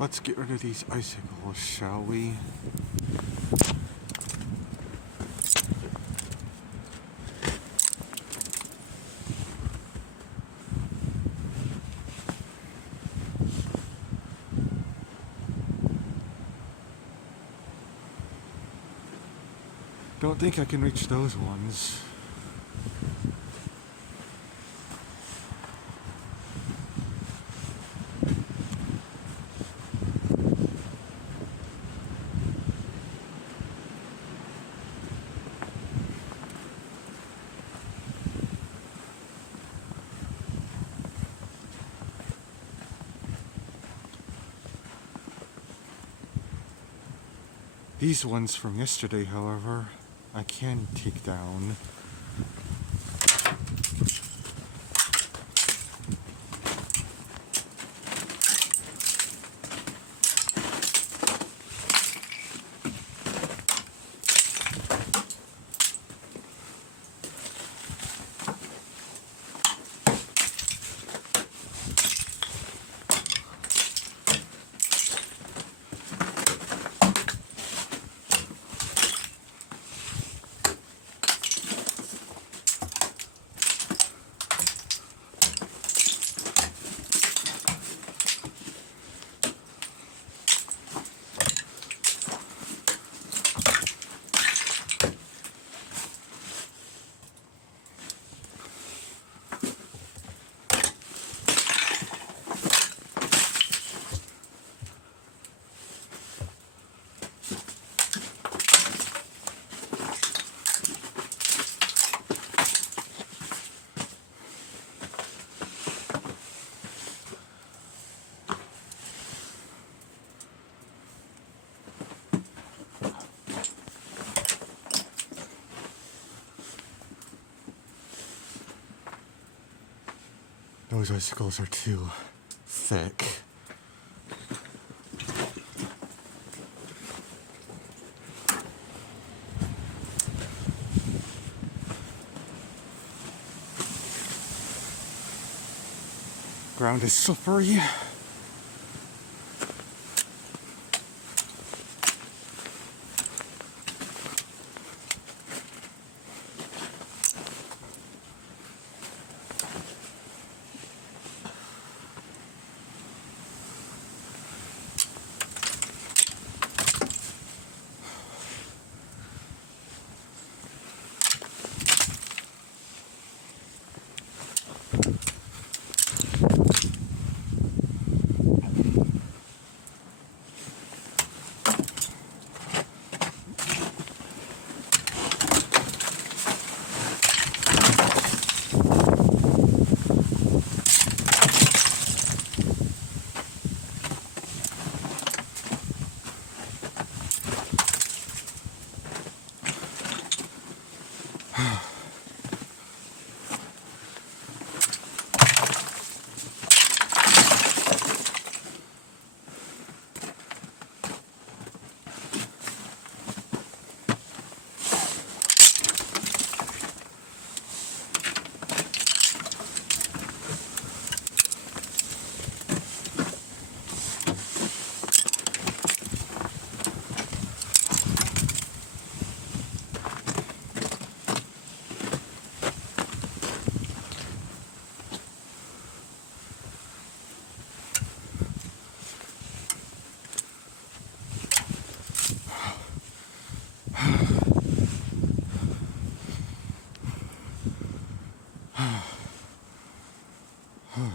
Let's get rid of these icicles, shall we? Don't think I can reach those ones. These ones from yesterday, however, I can take down. Those icicles are too thick. Ground is slippery.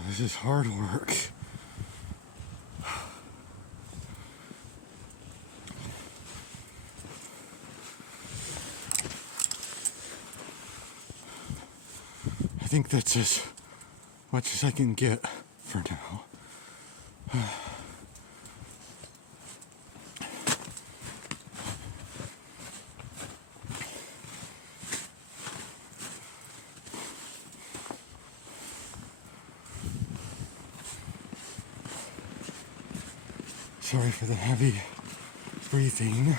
This is hard work. I think that's as much as I can get for now. Sorry for the heavy breathing.